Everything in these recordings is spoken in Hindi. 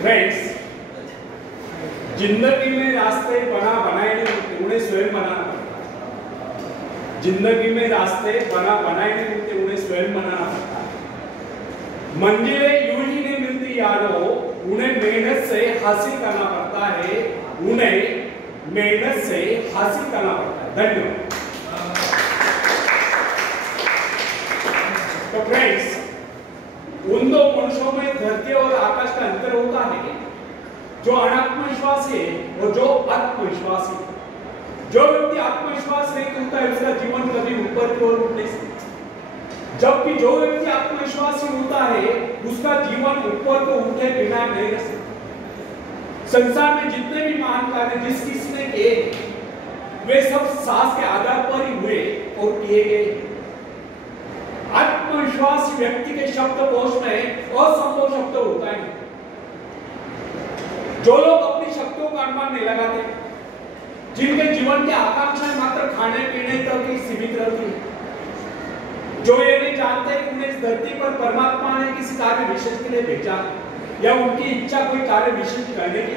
फ्रेंड्स, जिंदगी में रास्ते बनाए नहीं होते, उन्हें स्वयं बनाना पड़ता है। जिंदगी में रास्ते बनाए नहीं होते, उन्हें स्वयं बनाना पड़ता है। मंजिलें यूं ही नहीं मिलती यारों, उन्हें मेहनत से हासिल करना पड़ता है। उन्हें मेहनत से हासिल करना पड़ता है। धन्यवाद। तो फ्रेंड्स, उन दो मनुष्यों में धरती और आकाश का अंतर होता है, जो अनात्मविश्वासी है और जो आत्मविश्वासी है। जो व्यक्ति आत्मविश्वास नहीं करता है, उसका जीवन कभी ऊपर की ओर उठ नहीं सकता। जबकि जो व्यक्ति आत्मविश्वासी होता है, उसका जीवन ऊपर को उठे बिना नहीं रह सकता। संसार में जितने भी महान कार्य जिस किसी ने किए, वे सब साहस के आधार पर ही हुए और किए गए। आत्मविश्वासी व्यक्ति के शब्दकोश में असंभव शब्द होता है। जो लोग अपनी शक्तियों का अनुमान नहीं लगाते, जिनके जीवन की आकांक्षाएं मात्र खाने पीने तक ही सीमित रहती है, जो ये नहीं जानते कि उन्हें इस धरती पर परमात्मा ने किसी कार्य विशेष के लिए भेजा या उनकी इच्छा कोई कार्य विशेष करने की,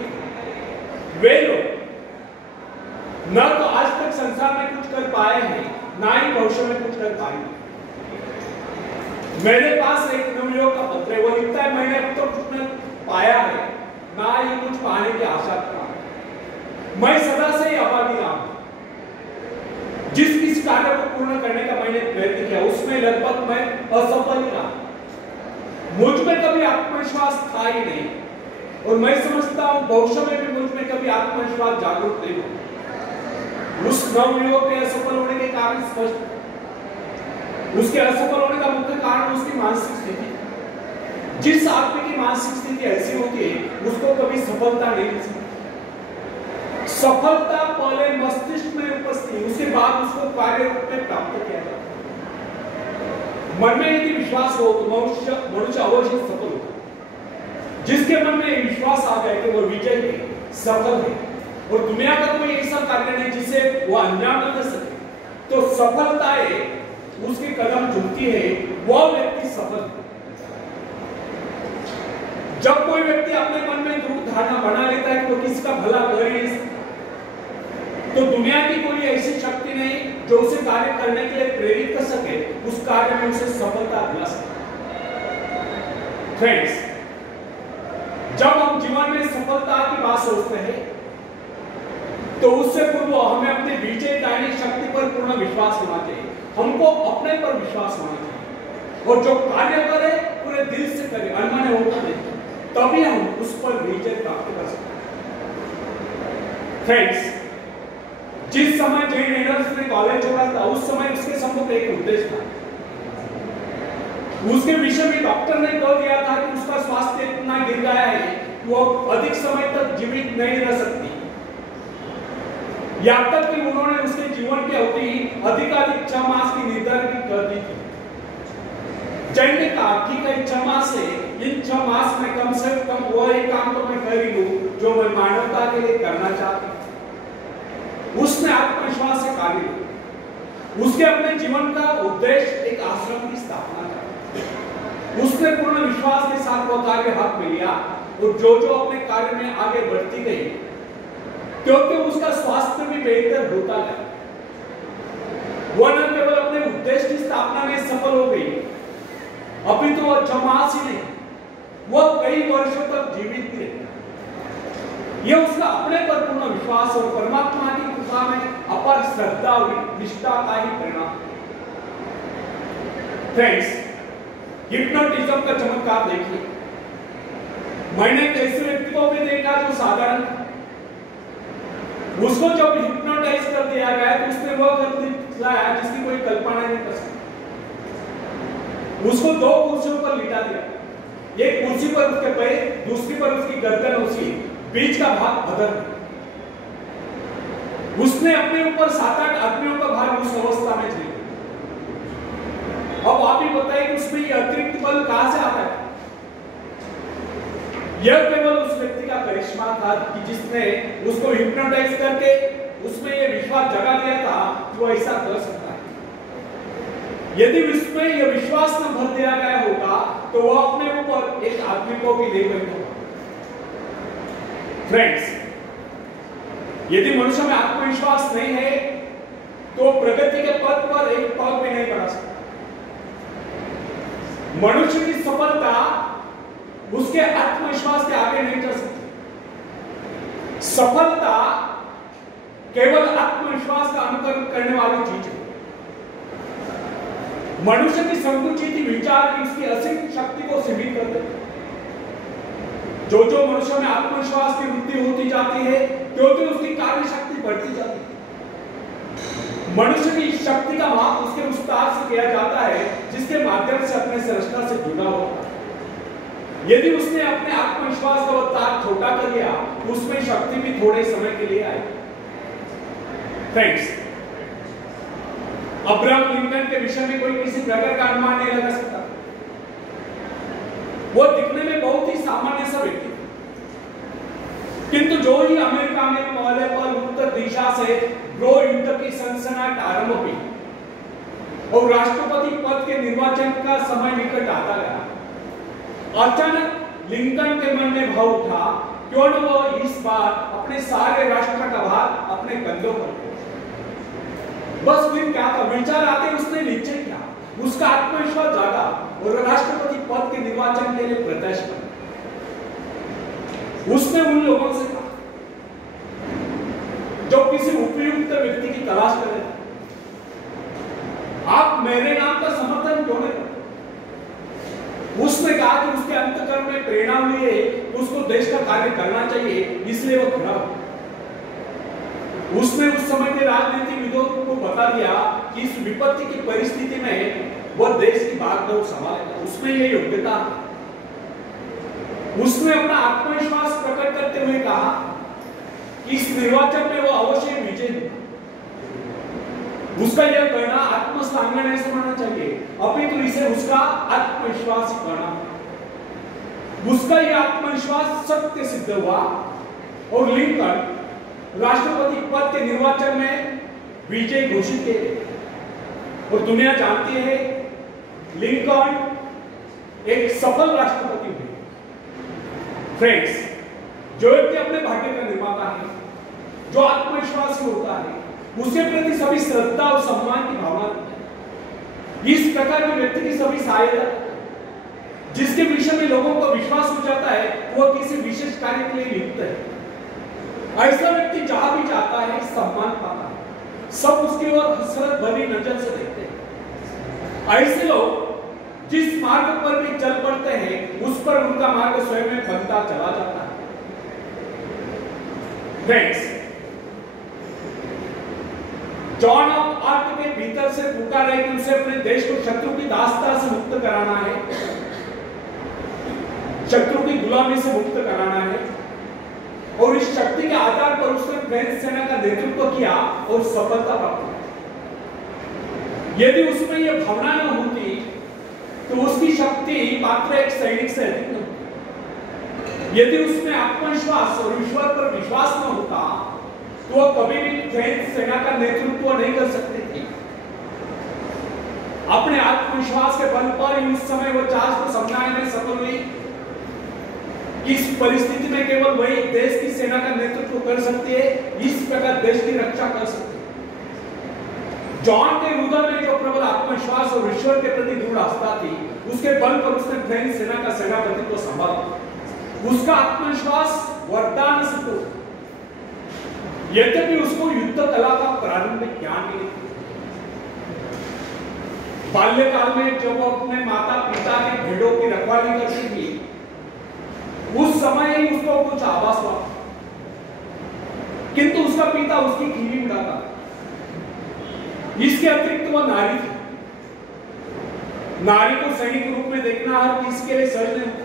वे लोग न तो आज तक संसार में कुछ कर पाए हैं, ना ही भविष्य में कुछ कर पाएंगे। मेरे पास एक नवयुवक का पत्र है, वो लिखता है, मैंने अब तो कुछ न पाया है, ना ही कुछ पाने की आशा कर रहा हूं। मैं सदा से ही अभागी रहा हूं। जिस किस कार्य को पूर्ण करने का मैंने प्रयत्न किया, उसमें लगभग मैं असफल ही रहा। मुझ में कभी आत्मविश्वास था ही नहीं, और मैं समझता हूं भविष्य में भी मुझ में कभी आत्मविश्वास जागरूक नहीं होगा। उस नवयुवक के असफल होने के कारण स्पष्ट, उसके असफल होने का मुख्य कारण उसकी मानसिक स्थिति। जिस आदमी की मानसिक स्थिति ऐसी होती है, उसको कभी सफलता नहीं मिल सकती। सफलता पहले मस्तिष्क में उपस्थित, उसके बाद उसको कार्य रूप में प्राप्त किया जाता है। मन में यदि विश्वास हो तो मनुष्य अवश्य सफल होगा। जिसके मन में विश्वास आ जाए कि वो विजय है, सफल है, और दुनिया का कोई ऐसा कार्य नहीं जिसे वो अंजाम न दे सके, तो सफलताएं उसके कदम चुमती है, वह व्यक्ति सफल है। जब कोई व्यक्ति अपने मन में दृढ़ धारणा बना लेता है कि वो किसी का भला कर ही नहीं सकता, तो दुनिया की कोई ऐसी शक्ति नहीं जो उसे कार्य करने के लिए प्रेरित कर सके, उस कार्य में उसे सफलता दिला सके। फ्रेंड्स, जब हम जीवन में सफलता की बात सोचते हैं, तो उससे पूर्व हमें अपने विजयदायिनी शक्ति पर पूर्ण विश्वास होना चाहिए। हमको अपने पर विश्वास होना चाहिए, और जो कार्य करे पूरे दिल से करे, अनमने होकर नहीं, तभी हम उस पर विजय प्राप्त कर सकते हैं। फ्रेंड्स, जिस समय जैन एडम्स ने कॉलेज छोड़ा था, उस समय उसके सम्मुख एक उद्देश्य था। उसके विषय में डॉक्टर ने कह दिया था कि उसका स्वास्थ्य इतना गिर गया है कि वो अधिक समय तक जीवित नहीं रह सकती। यहाँ तक कि उन्होंने उसके जीवन की अवधि अधिकाधिक 6 मास की निर्धारित कर दी थी। जैन ने कहा ठीक है, 6 मास से इन 6 मास में कम से कम वो एक काम तो मैं कर ही लूं जो मैं मानवता के लिए करना चाहती हूं। उसने आत्मविश्वास से कार्य किया। उसके अपने जीवन का उद्देश्य एक आश्रम की स्थापना था। उसने पूर्ण विश्वास के साथ वो कार्य हाथ में लिया, और जो जो अपने कार्य में आगे बढ़ती गई, क्योंकि उसका स्वास्थ्य भी बेहतर होता गया, वो न केवल अपने उद्देश्य की स्थापना में सफल हो गई, अभी तो वह 6 मास ही नहीं, वह कई वर्षों तक जीवित भी रही। यह उसका अपने पर पूर्ण विश्वास और परमात्मा की कृपा में अपार श्रद्धा और निष्ठा का ही परिणाम। फ्रेंड्स, हिप्नोटिज्म का चमत्कार देखिए। मैंने ऐसे व्यक्ति को भी देखा जो साधारण था। उसको जब हिप्नोटाइज कर दिया गया तो उसने वह कर दिखाया जिसकी कोई कल्पना नहीं कर सकती। उसको 2 कुर्सियों पर लिटा दिया, एक कुर्सी पर उसके पैर, दूसरी पर उसकी गर्दन, उसी बीच का भाग बदल। उसने अपने ऊपर 7-8 आदमियों का भार उस अवस्था में झेला। अब आप ही बताइए कि उसमें ये अतिरिक्त बल कहां से आता है? यह केवल उस व्यक्ति का करिश्मा था कि जिसने उसको हिप्नोटाइज करके उसमें यह विश्वास जगा दिया था कि वो ऐसा कर सकता है। यदि उसमें यह विश्वास न भर दिया गया होगा तो वह अपने ऊपर एक आदमी को भी ले गया होगा। फ्रेंड्स, यदि मनुष्य में आत्मविश्वास नहीं है तो प्रगति के पथ पर एक पग भी नहीं बढ़ा सकता। मनुष्य की सफलता उसके आत्मविश्वास के आगे नहीं चल सकती। सफलता केवल आत्मविश्वास का अनुकरण करने वाली चीज है। मनुष्य की संकुचित विचार उसकी असीम शक्ति को सीमित कर देते। जो जो मनुष्य में आत्मविश्वास की वृद्धि होती जाती है, क्योंकि उसकी कार्य शक्ति बढ़ती जाती है। मनुष्य की शक्ति का माप उसके विस्तार से किया जाता है, जिसके माध्यम से अपने सृष्टा से जुड़ा होता है। यदि उसने अपने आत्मविश्वास का तार छोटा कर लिया, उसमें शक्ति भी थोड़े समय के लिए आई। फ्रेंड्स, अब्राहम लिंकन के विषय में कोई किसी प्रकार का अनुमान नहीं लगा सकता। वो दिखने में बहुत ही सामान्य सा व्यक्ति, किंतु जो ही अमेरिका में पहले पर उत्तर दिशा से गृह युद्ध की सनसनाहट आरंभ हुई और राष्ट्रपति पद के निर्वाचन का समय निकट आता गया, अचानक लिंकन के मन में भाव उठा, क्यों न वो इस बार अपने सारे राष्ट्र का भार अपने कंधों पर। बस फिर क्या था, विचार आते उसने निश्चय किया, उसका आत्मविश्वास जागा और राष्ट्रपति पद के निर्वाचन के लिए प्रत्याशी बना। उसने उन लोगों से कहा जो किसी उपयुक्त व्यक्ति की तलाश कर रहे थे, आप मेरे नाम का समर्थन क्यों नहीं करते? उसने कहा कि उसके अंतःकरण में प्रेरणा हुई है, उसको देश का कार्य करना चाहिए, इसलिए वो खड़ा हुआ। उसने उस समय के राजनीतिविदों को बता दिया कि इस विपत्ति की परिस्थिति में वह देश की भागदौड़ संभालेगा, उसमें यह योग्यता है। उसने अपना आत्मविश्वास प्रकट करते हुए कहा कि इस निर्वाचन में वो अवश्य विजय होगा। उसका यह कहना आत्मश्लाघन नहीं समझना चाहिए, अपितु इसे उसका आत्मविश्वास ही कहना। उसका यह आत्मविश्वास सत्य सिद्ध हुआ और लिंकन राष्ट्रपति पद के निर्वाचन में विजय घोषित किए। और दुनिया जानती है लिंकन एक सफल राष्ट्रपति हुए। फ्रेंड्स, जो व्यक्ति अपने भाग्य का निर्माता है, जो आत्मविश्वासी होता है, उसके प्रति सभी श्रद्धा और सम्मान की भावना है। इस प्रकार के व्यक्ति की सभी सहायता, जिसके विषय में लोगों को विश्वास हो जाता है, वह किसी विशेष कार्य के लिए युक्त है। ऐसा व्यक्ति जहां भी जाता है सम्मान पाता है, सब उसकी ओर हसरत भरी नजर से देखते हैं। ऐसे लोग जिस मार्ग पर भी चल पड़ते हैं, उस पर उनका मार्ग स्वयं में बनता चला जाता है। फ्रेंड्स, जॉन ऑफ आर्क के भीतर से पुकार है कि उसे अपने देश को शत्रु की दास्ता से मुक्त कराना है, शत्रु की गुलामी से मुक्त कराना है। और इस शक्ति के आधार पर उसने फ्रेंच सेना का नेतृत्व किया और सफलता प्राप्त की। यदि उसमें यह भावना न होती तो उसकी शक्ति मात्र एक सैनिक से अधिक न होती। यदि उसमें आत्मविश्वास और ईश्वर पर विश्वास न होता तो वह कभी भी फ्रेंच सेना का नेतृत्व नहीं कर सकते थे। अपने आत्मविश्वास के बल पर ही उस समय वह चार्ज को समझाने में सफल हुई। इस परिस्थिति में केवल वही देश की सेना का नेतृत्व कर सकती है, इस प्रकार देश की रक्षा कर सकती है। जॉन के हृदय में जो प्रबल आत्मविश्वास और ईश्वर के प्रति दृढ़ आस्था थी, उसके बल पर उसने फ्रेंच सेना का सेनापतित्व संभाला। उसका आत्मविश्वास वरदान सिद्ध हुआ। यद्यपि उसको युद्ध कला का प्रारंभिक ज्ञान नहीं था। बाल्यकाल में जब वो अपने माता पिता के भेड़ों की रखवाली करती थी, उस समय ही उसको कुछ आभास हुआ, किंतु उसका पिता उसकी खीली उड़ाता। इसके अतिरिक्त वह नारी थी। नारी को सैनिक रूप में देखना हर किसी के लिए सहज नहीं होता,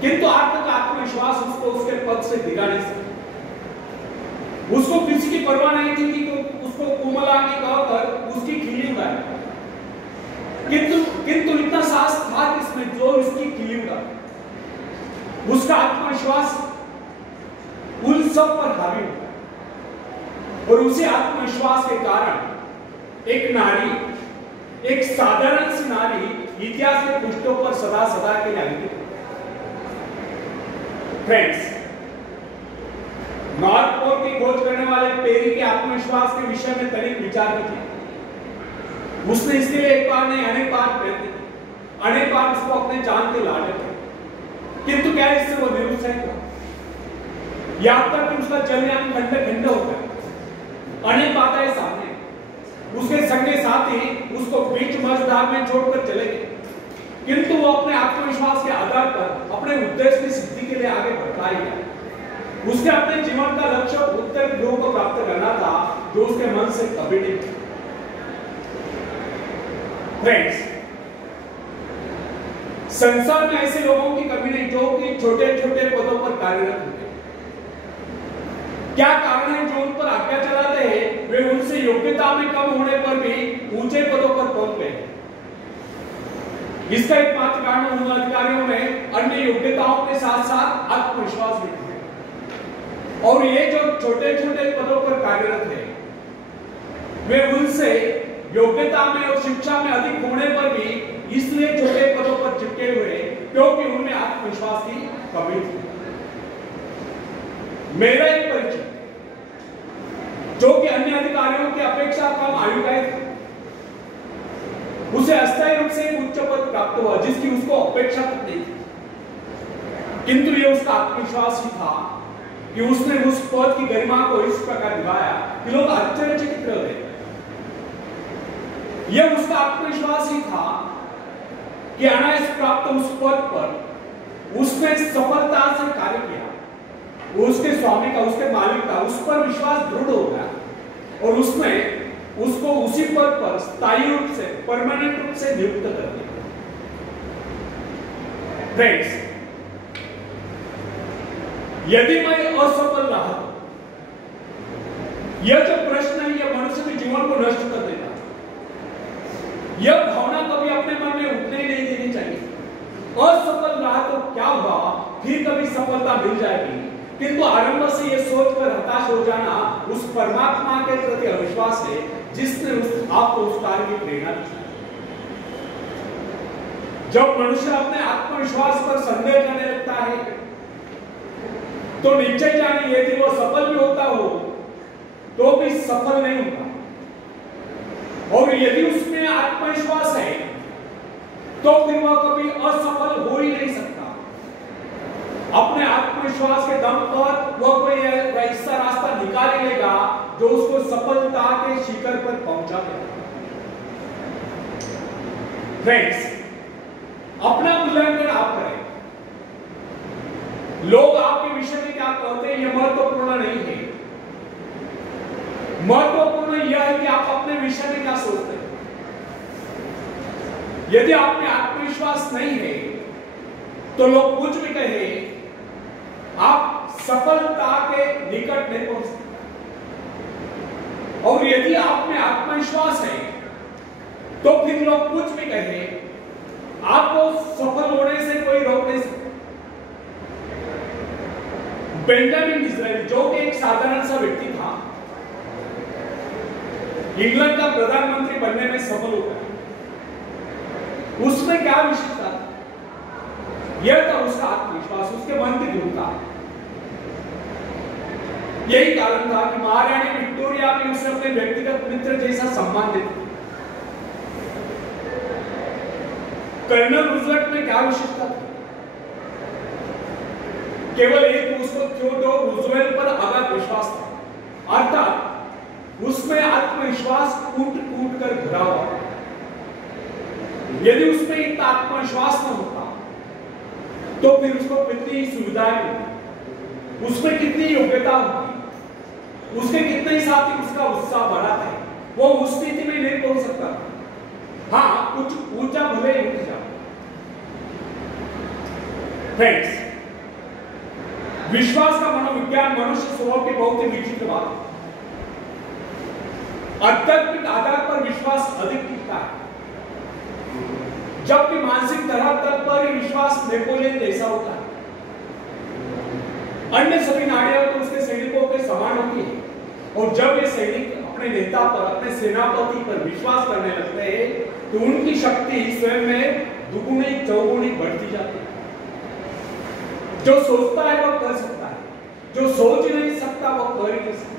किंतु आपका आत्मविश्वास उसको उसके पद से दिला नहीं सकता। उसको किसी की परवाह नहीं थी कि उसको कोमलांगी कहकर उसकी खीली उड़ाए, किंतु इतना साहस था कि इसमें जो उसकी खीली उड़ाए, उसका आत्मविश्वास उन सब पर हावी हुआ। और उसी आत्मविश्वास के कारण एक नारी, एक साधारण सी नारी इतिहास के पृष्ठों पर सदा सदा के लिए अंकित। फ्रेंड्स, नॉर्थ पोल की खोज करने वाले पेरी के आत्मविश्वास के विषय में तनिक विचार किया। उसने इसके लिए एक बार नहीं अनेक बार प्रयत्न किए, अनेक बार उसको अपने जान के लाने थे, किंतु क्या इससे वो निरुत्साहित हुआ। यहां तक कि उसका जलयान खंडे खंडे हो गया। अनेक बाधाएं सामने, उसके संगे साथी उसको बीच मझधार में छोड़कर चले गए, किंतु वो अपने आत्मविश्वास के आधार पर अपने उद्देश्य की सिद्धि के लिए आगे बढ़ता ही गया। उसके अपने जीवन का लक्ष्य उत्तर ध्रुव को प्राप्त करना था, जो उसके मन से कभी नहीं था। फ्रेंड्स, संसार में ऐसे लोगों की कमी नहीं जो कि छोटे छोटे पदों पर कार्यरत होते हैं। क्या कारण है जो उन पर आज्ञा चलाते हैं, वे उनसे योग्यता में कम होने पर भी ऊंचे पदों पर पहुंच गए। इसका एकमात्र कारण उन अधिकारियों में अन्य योग्यताओं के साथ साथ आत्मविश्वास भी है। और ये जो छोटे छोटे पदों पर कार्यरत है, वे उनसे योग्यता में और शिक्षा में अधिक होने पर भी इसलिए छोटे पदों पर चिपके हुए क्योंकि उनमें आत्मविश्वास की कमी थी। मेरा एक परिचित जो कि अन्य अधिकारियों की अपेक्षा कम आयु का था, उसे अस्थायी रूप से एक उच्च पद प्राप्त हुआ जिसकी उसको अपेक्षा तक नहीं थी, किंतु यह उसका आत्मविश्वास ही था कि उसने उस पद की गरिमा को इस प्रकार निभाया कि लोग आश्चर्यचकित रह गए। यह उसका आत्मविश्वास ही था कि अनायास प्राप्त उस पद पर उसने सफलता से कार्य किया। उसके स्वामी का, उसके मालिक का उस पर विश्वास दृढ़ हो गया और उसने उसको उसी पद पर स्थायी रूप से, परमानेंट रूप से नियुक्त कर दिया। फ्रेंड्स, यदि मैं असफल रहा, यह जो प्रश्न है यह मनुष्य के जीवन को नष्ट कर देगा। यह भावना कभी अपने मन में उठने ही नहीं देनी चाहिए। असफल रहा तो क्या हुआ, फिर कभी सफलता मिल जाएगी, किंतु आरंभ से यह सोचकर हताश हो जाना उस परमात्मा के प्रति अविश्वास है जिसने आपको उस कार्य की प्रेरणा दी। जब मनुष्य अपने आत्मविश्वास पर संदेह करने लगता है तो निश्चय जानिए यदि वो सफल भी होता हो तो भी सफल नहीं होगा। और यदि उसमें आत्मविश्वास है तो फिर वह कभी असफल हो ही नहीं सकता। अपने आत्मविश्वास के दम पर वह कोई ऐसा रास्ता निकाल लेगा जो उसको सफलता के शिखर पर पहुंचा देगा। फ्रेंड्स, अपना मूल्यांकन आप करें। लोग आपके विषय में क्या कहते हैं यह महत्वपूर्ण नहीं है। महत्वपूर्ण यह है कि आप अपने विषय में क्या सोचते हैं। यदि आप में आत्मविश्वास नहीं है तो लोग कुछ भी कहे, आप सफलता के निकट नहीं पहुंच सकते। और यदि आप में आत्मविश्वास है तो फिर लोग कुछ भी कहे, आपको सफल होने से कोई रोक नहीं सकता। बेंजामिन डिज़रायली जो कि एक साधारण सा व्यक्ति था, इंग्लैंड का प्रधानमंत्री बनने में सफल हो गया। उसमें क्या विशेषता था? यह था उसका आत्मविश्वास, उसके मन की दृढ़ता। यही कारण था कि महारानी विक्टोरिया भी उसे अपने व्यक्तिगत मित्र जैसा सम्मान देती। कर्नल रूजवेल्ट में क्या विशेषता थी? केवल एक उसको थियोडोर रूजवेल्ट पर अगाध विश्वास था, अर्थात उसमें आत्मविश्वास कूट कूट कर भरा हुआ। यदि उसमें इतना आत्मविश्वास न होता तो फिर उसको कितनी सुविधाएं मिलती, उसमें कितनी योग्यता होती, उसके कितने साथी उसका उत्साह बढ़ाते, वो उस स्थिति में नहीं पहुंच सकता। हाँ, कुछ ऊंचा भले ही उठ जाए। फ्रेंड्स, विश्वास का मनोविज्ञान मनुष्य स्वभाव की बहुत ही विचित्र बात है। आध्यात्मिक आधार पर विश्वास अधिक टिकता है, जबकि मानसिक धरातल पर विश्वास नेपोलियन जैसा होता है। अन्य सभी नाड़ियां तो उसके सैनिकों के समान होती है, और जब ये सैनिक अपने नेता पर, अपने सेनापति पर विश्वास करने लगते हैं तो उनकी शक्ति स्वयं में दुगुनी चौगुनी बढ़ती जाती है। जो सोचता है वह कर सकता है, जो सोच नहीं सकता अन्यथा वो कर ही नहीं सकता।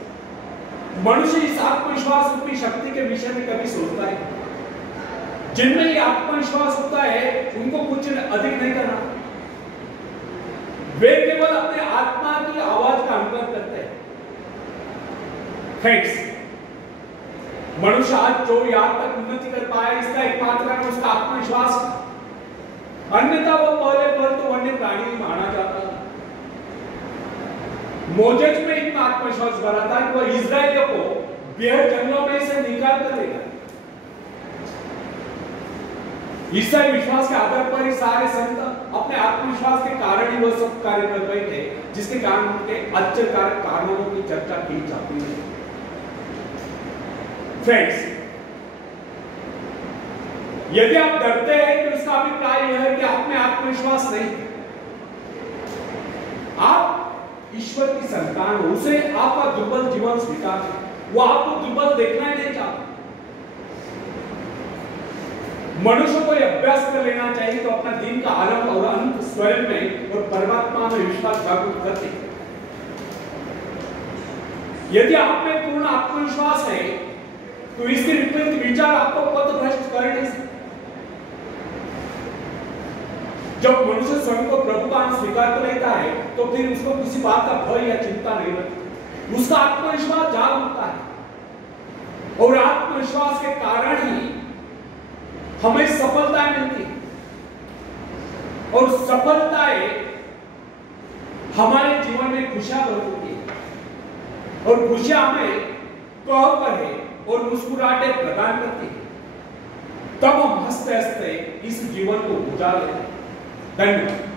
मनुष्य इस आत्मविश्वास रूपी शक्ति के विषय में कभी सोचता है? जिनमें ये आत्मविश्वास होता है उनको कुछ अधिक नहीं करना, वे केवल अपने आत्मा की आवाज का अनुभव करते हैं। फ्रेंड्स, मनुष्य आज जो यहाँ तक उन्नति कर पाया इसका एकमात्र कारण उसका आत्मविश्वास, अन्यथा वो पहले पर तो वन्य प्राणी माना जाता था। मोजेस में इतना आत्मविश्वास भरा था कि वह इजराइलियों को बेहद जंगलों में से निकाल कर देगा। ईसाई विश्वास के आधार पर ही सारे संत अपने आत्मविश्वास के कारण ही वह सब कार्य कर रहे थे, जिसके कारण उनके आश्चर्यकारक कारणों की चर्चा की जाती है। फ्रेंड्स, यदि आप डरते हैं तो इसका अभिप्राय यह है कि आप में आत्मविश्वास नहीं है। आप ईश्वर की संतान हो, उसे आपका दुर्बल जीवन स्वीकार है, वो आपको दुर्बल देखना ही नहीं चाहता। मनुष्य को यह अभ्यास कर लेना चाहिए तो अपना दिन का आरंभ और अंत स्वयं में और परमात्मा में विश्वास जागृत करते। यदि आप में पूर्ण आत्मविश्वास है तो इसके विपरीत विचार आपको पथभ्रष्ट कर नहीं सकते। जब मनुष्य स्वयं को प्रभु का अंश स्वीकार कर लेता है तो फिर उसको किसी बात का भय या चिंता नहीं रहती, उसका आत्मविश्वास जाग उठता है और आत्मविश्वास के कारण ही हमें सफलता मिलती है और सफलताएं हमारे जीवन में खुशियां बढ़ती है और खुशियां हमें कह कहे और मुस्कुराहटें प्रदान करती है। तब हम हंसते हंसते इस जीवन को गुजार लेते हैं। धन्यवाद।